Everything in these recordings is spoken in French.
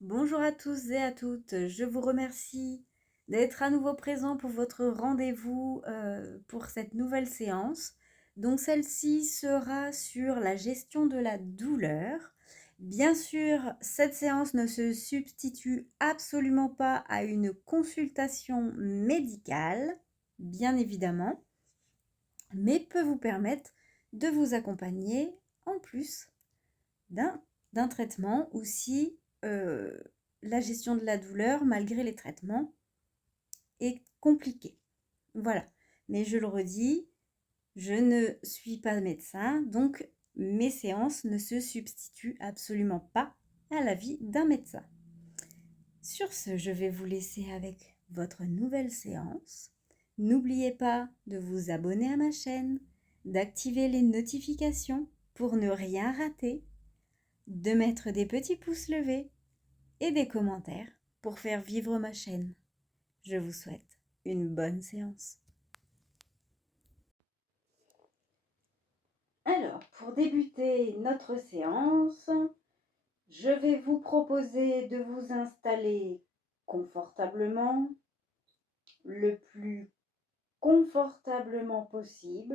Bonjour à tous et à toutes, je vous remercie d'être à nouveau présent pour votre rendez-vous pour cette nouvelle séance. Donc celle-ci sera sur la gestion de la douleur. Bien sûr, cette séance ne se substitue absolument pas à une consultation médicale, bien évidemment, mais peut vous permettre de vous accompagner en plus d'un traitement ou si la gestion de la douleur, malgré les traitements, est compliquée. Voilà. Mais je le redis, je ne suis pas médecin, donc mes séances ne se substituent absolument pas à l'avis d'un médecin. Sur ce, je vais vous laisser avec votre nouvelle séance. N'oubliez pas de vous abonner à ma chaîne, d'activer les notifications pour ne rien rater, de mettre des petits pouces levés et des commentaires pour faire vivre ma chaîne. Je vous souhaite une bonne séance. Alors, pour débuter notre séance, je vais vous proposer de vous installer confortablement, le plus confortablement possible,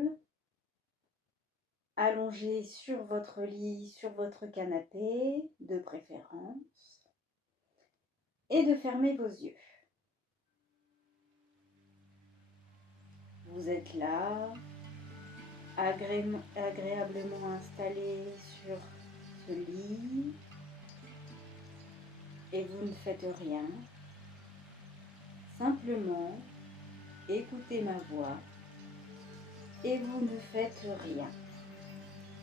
allongé sur votre lit, sur votre canapé de préférence, et de fermer vos yeux. Vous êtes là, agréablement installé sur ce lit, et vous ne faites rien. Simplement, écoutez ma voix et vous ne faites rien.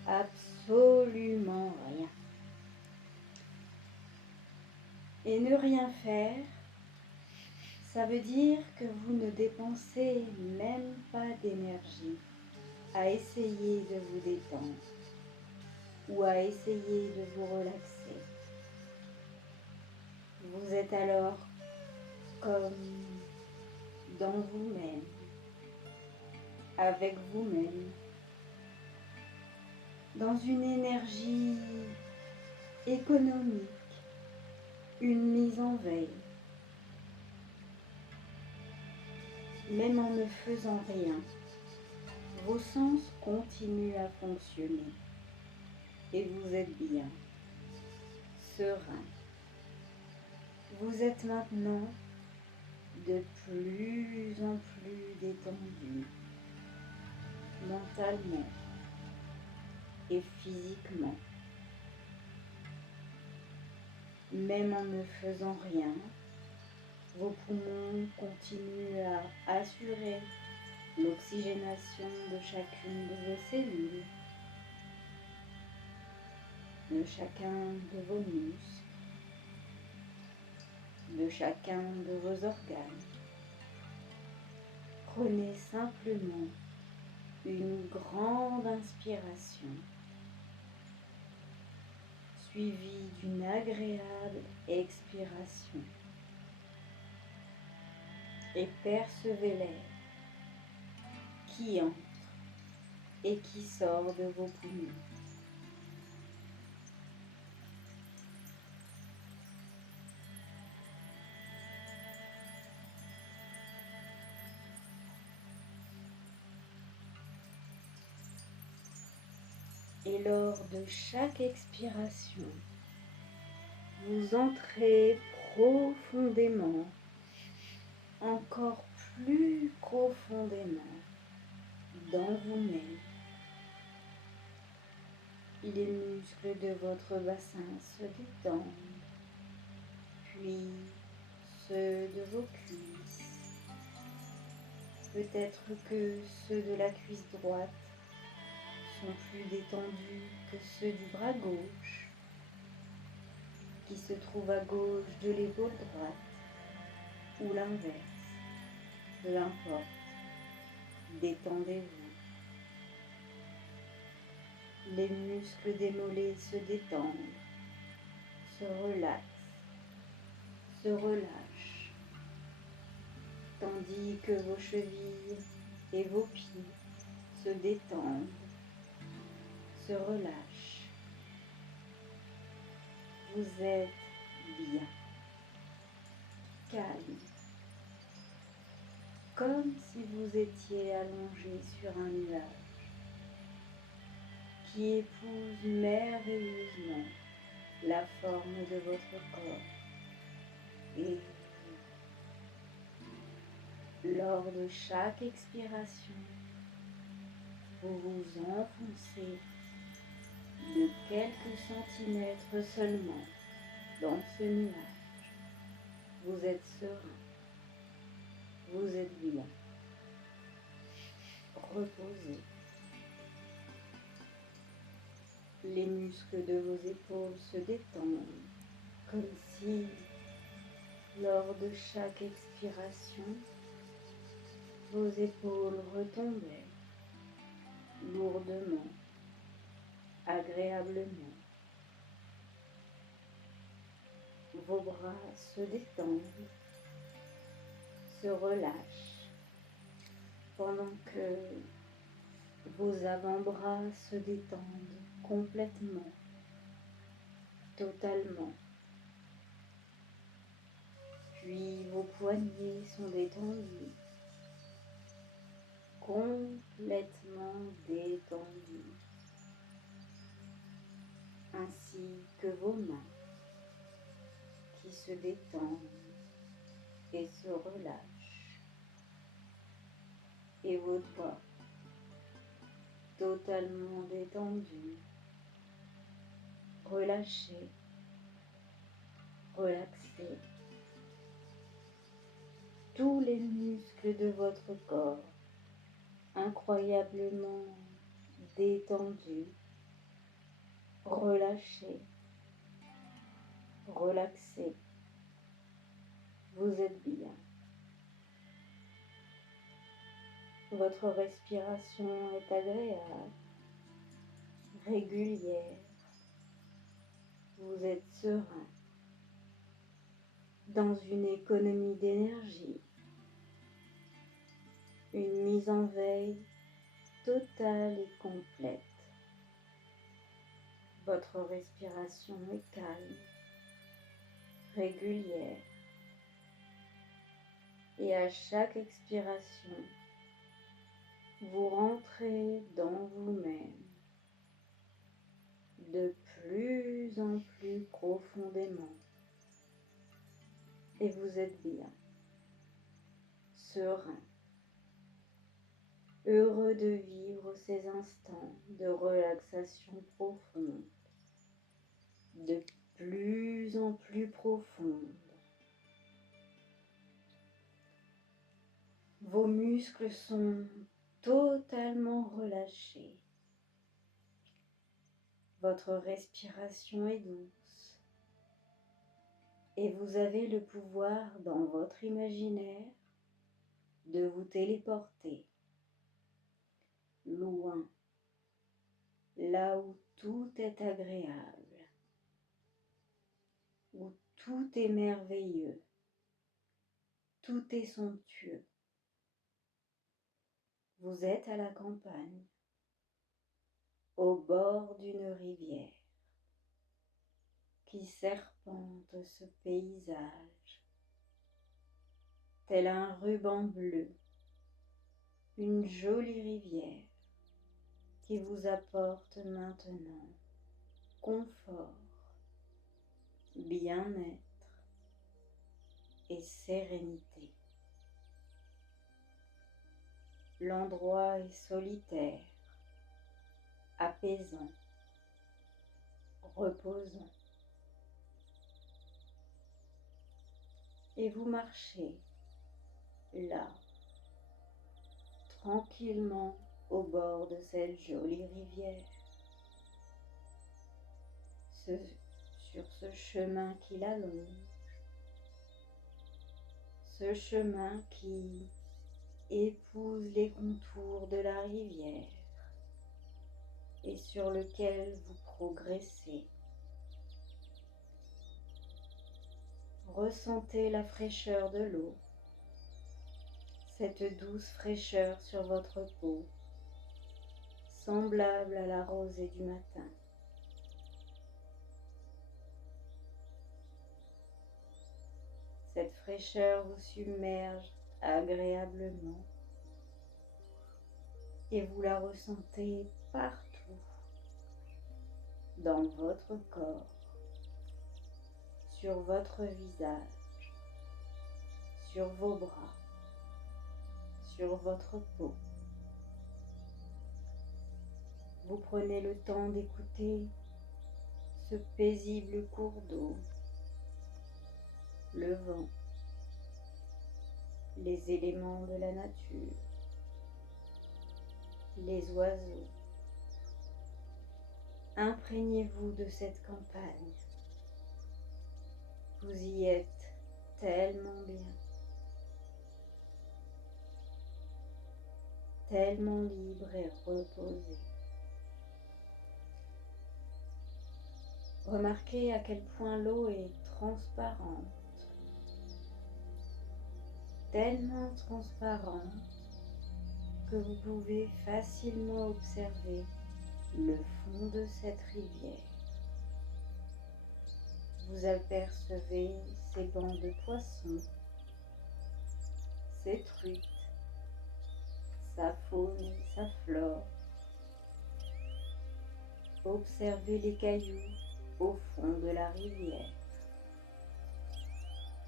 Absolument rien. Et ne rien faire, ça veut dire que vous ne dépensez même pas d'énergie à essayer de vous détendre ou à essayer de vous relaxer. Vous êtes alors comme dans vous-même, avec vous-même, dans une énergie économique, une mise en veille. Même en ne faisant rien, vos sens continuent à fonctionner et vous êtes bien, serein. Vous êtes maintenant de plus en plus détendu, mentalement et physiquement. Même en ne faisant rien, vos poumons continuent à assurer l'oxygénation de chacune de vos cellules, de chacun de vos muscles, de chacun de vos organes. Prenez simplement une grande inspiration, suivie d'une agréable expiration, et percevez l'air qui entre et qui sort de vos poumons. Et lors de chaque expiration, vous entrez profondément, encore plus profondément, dans vous-même. Les muscles de votre bassin se détendent, puis ceux de vos cuisses. Peut-être que ceux de la cuisse droite sont plus détendus que ceux du bras gauche, qui se trouve à gauche de l'épaule droite, ou l'inverse. Peu importe, détendez-vous. Les muscles des mollets se détendent, se relaxent, se relâchent, tandis que vos chevilles et vos pieds se détendent, se relâchent. Vous êtes bien, calme, comme si vous étiez allongé sur un nuage qui épouse merveilleusement la forme de votre corps. Et lors de chaque expiration, vous vous enfoncez de quelques centimètres seulement dans ce nuage. Vous êtes serein, vous êtes bien, reposé. Les muscles de vos épaules se détendent, comme si, lors de chaque expiration, vos épaules retombaient lourdement, agréablement. Vos bras se détendent, se relâchent, pendant que vos avant-bras se détendent complètement, totalement. Puis vos poignets sont détendus, complètement détendus, ainsi que vos mains qui se détendent et se relâchent, et vos doigts totalement détendus, relâchés, relaxés. Tous les muscles de votre corps incroyablement détendus, relâchés, relaxés. Vous êtes bien. Votre respiration est agréable, régulière. Vous êtes serein, dans une économie d'énergie, une mise en veille totale et complète. Votre respiration est calme, régulière, et à chaque expiration, vous rentrez dans vous-même de plus en plus profondément, et vous êtes bien, serein, heureux de vivre ces instants de relaxation profonde, de plus en plus profonde. Vos muscles sont totalement relâchés. Votre respiration est douce et vous avez le pouvoir dans votre imaginaire de vous téléporter loin, là où tout est agréable, où tout est merveilleux, tout est somptueux. Vous êtes à la campagne, au bord d'une rivière qui serpente ce paysage, tel un ruban bleu, une jolie rivière qui vous apporte maintenant confort, bien-être et sérénité. L'endroit est solitaire, apaisant, reposant. Et vous marchez là, tranquillement au bord de cette jolie rivière, sur ce chemin qui la longe, ce chemin qui épouse les contours de la rivière et sur lequel vous progressez. Ressentez la fraîcheur de l'eau, cette douce fraîcheur sur votre peau, semblable à la rosée du matin. Cette fraîcheur vous submerge agréablement et vous la ressentez partout dans votre corps, sur votre visage, sur vos bras, sur votre peau. Vous prenez le temps d'écouter ce paisible cours d'eau, le vent, les éléments de la nature, les oiseaux. Imprégnez-vous de cette campagne. Vous y êtes tellement bien, tellement libre et reposé. Remarquez à quel point l'eau est transparente, tellement transparente que vous pouvez facilement observer le fond de cette rivière. Vous apercevez ces bancs de poissons, ces truites, sa faune et sa flore. Observez les cailloux au fond de la rivière,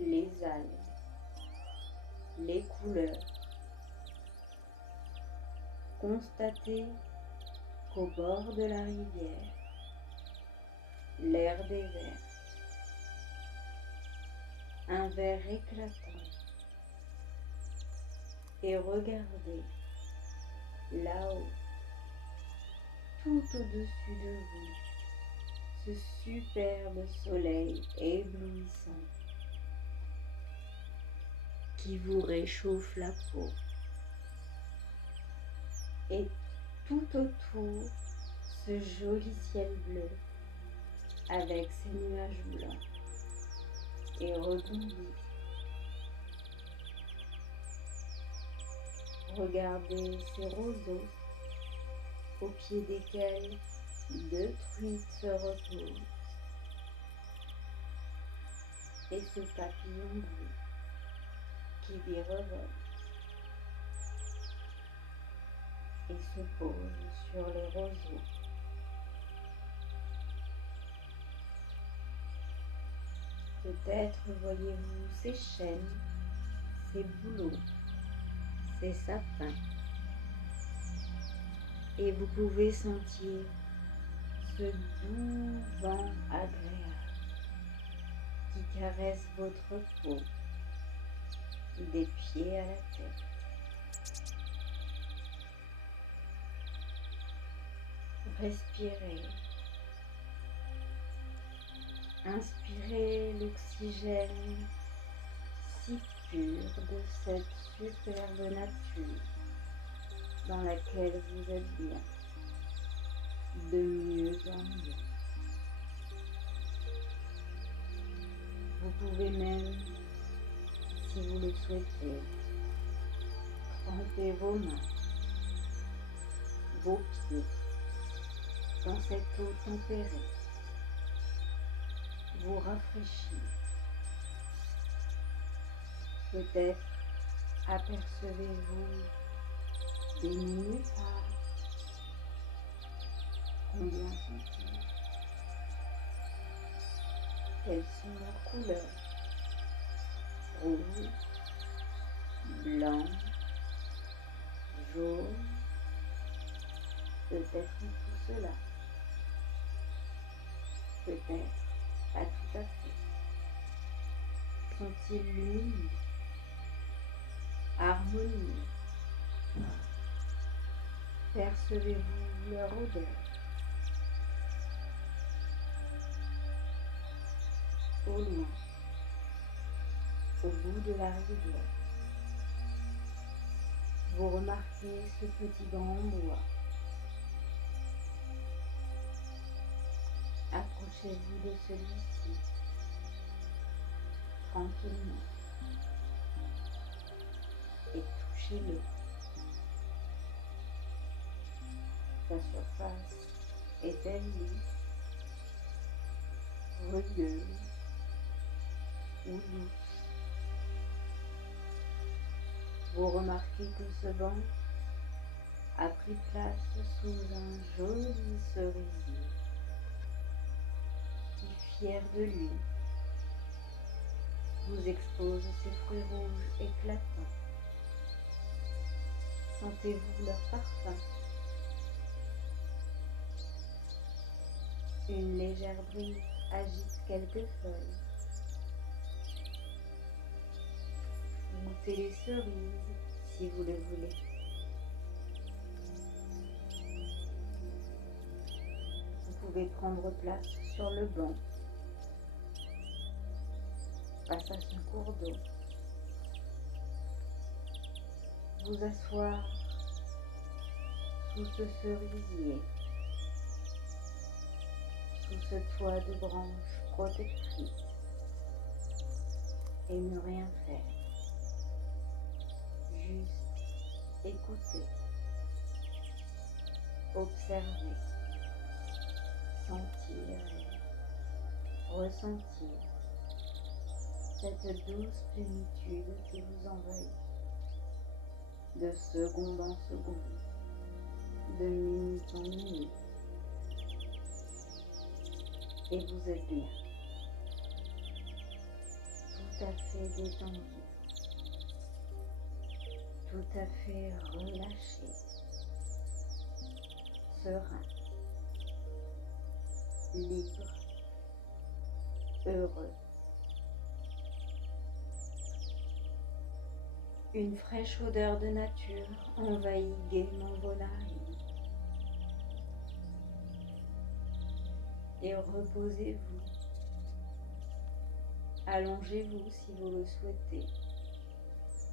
les algues, les couleurs. Constatez qu'au bord de la rivière, l'herbe est verte, un vert éclatant. Et regardez, là-haut, tout au-dessus de vous, ce superbe soleil éblouissant qui vous réchauffe la peau. Et tout autour, ce joli ciel bleu avec ses nuages blancs et rebondis. Regardez ces roseaux au pied desquels 2 truites se reposent et ce papillon bleu qui virevolte et se pose sur les roseaux. Peut-être voyez-vous ces chênes, ces bouleaux, ces sapins, et vous pouvez sentir ce doux vent agréable qui caresse votre peau, des pieds à la tête. Respirez. Inspirez l'oxygène si pur de cette superbe nature dans laquelle vous êtes bien, de mieux en mieux. Vous pouvez même, si vous le souhaitez, tremper vos mains, vos pieds dans cette eau tempérée, vous rafraîchir. Peut-être apercevez-vous des nénuphars. Combien sont-ils? Quelles sont leurs couleurs? Rouge, blanc, jaune, peut-être tout cela, peut-être pas tout à fait. Sont-ils lumineux, harmonieux? Percevez-vous leur odeur? Au loin, au bout de la rivière, vous remarquez ce petit banc en bois. Approchez-vous de celui-ci, tranquillement, et touchez-le. Sa surface est-elle lisse, rugueuse ou douce? Vous remarquez que ce banc a pris place sous un joli cerisier qui, fier de lui, vous expose ses fruits rouges éclatants. Sentez-vous leur parfum? Une légère brise agite quelques feuilles. Goûtez les cerises si vous le voulez. Vous pouvez prendre place sur le banc, face à son cours d'eau, vous asseoir sous ce cerisier, sous ce toit de branches protectrices et ne rien faire. Juste écouter, observer, sentir et ressentir cette douce plénitude qui vous envahit, de seconde en seconde, de minute en minute, et vous êtes bien, tout à fait détendu, tout à fait relâché, serein, libre, heureux. Une fraîche odeur de nature envahit gaiement vos narines. Et reposez-vous. Allongez-vous si vous le souhaitez.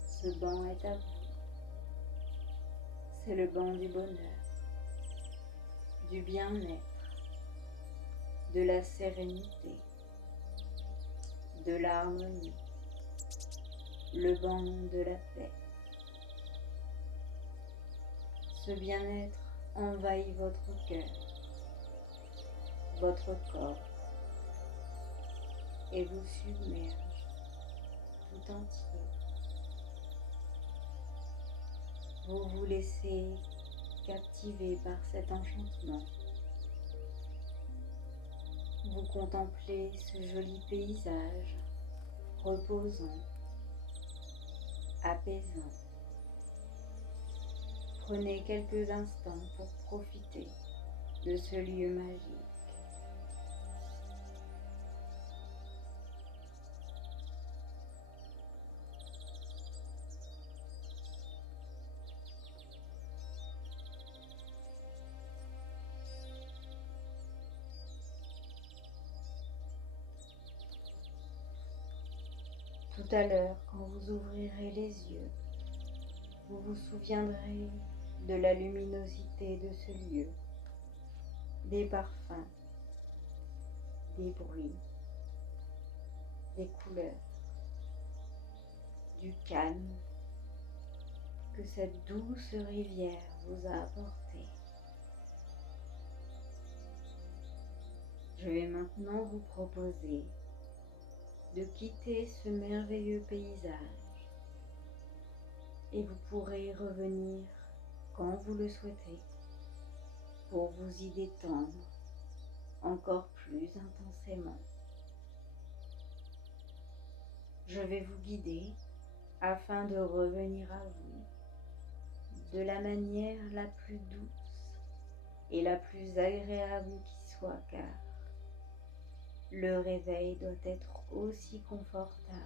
Ce banc est à vous. C'est le banc du bonheur, du bien-être, de la sérénité, de l'harmonie. Le banc de la paix. Ce bien-être envahit votre cœur, votre corps et vous submerge tout entier. Vous vous laissez captiver par cet enchantement. Vous contemplez ce joli paysage reposant, apaisant. Prenez quelques instants pour profiter de ce lieu magique. Tout à l'heure, quand vous ouvrirez les yeux, vous vous souviendrez de la luminosité de ce lieu, des parfums, des bruits, des couleurs, du calme que cette douce rivière vous a apporté. Je vais maintenant vous proposer de quitter ce merveilleux paysage et vous pourrez revenir quand vous le souhaitez pour vous y détendre encore plus intensément. Je vais vous guider afin de revenir à vous de la manière la plus douce et la plus agréable qui soit, car le réveil doit être aussi confortable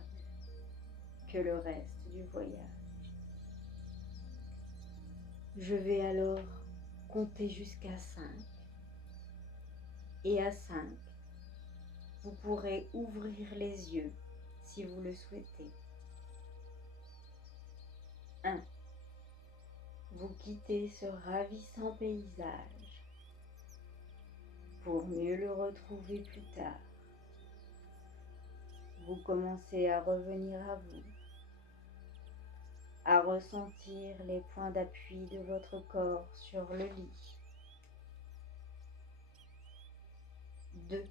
que le reste du voyage. Je vais alors compter jusqu'à 5 et à 5, vous pourrez ouvrir les yeux si vous le souhaitez. 1. Vous quittez ce ravissant paysage pour mieux le retrouver plus tard. Vous commencez à revenir à vous, à ressentir les points d'appui de votre corps sur le lit. 2.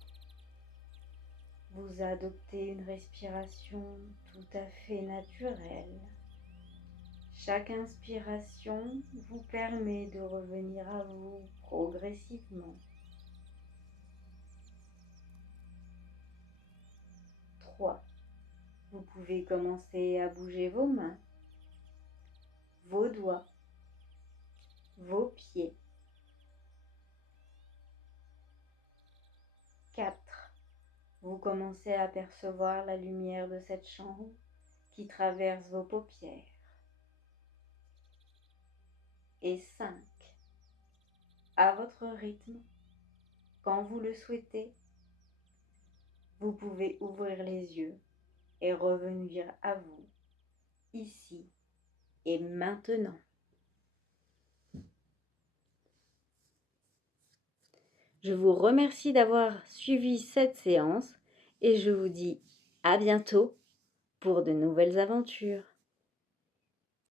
Vous adoptez une respiration tout à fait naturelle, 3. Chaque inspiration vous permet de revenir à vous progressivement. 3. Vous pouvez commencer à bouger vos mains, vos doigts, vos pieds. 4. Vous commencez à percevoir la lumière de cette chambre qui traverse vos paupières. Et 5. À votre rythme, quand vous le souhaitez, vous pouvez ouvrir les yeux et revenir à vous, ici et maintenant. Je vous remercie d'avoir suivi cette séance et je vous dis à bientôt pour de nouvelles aventures.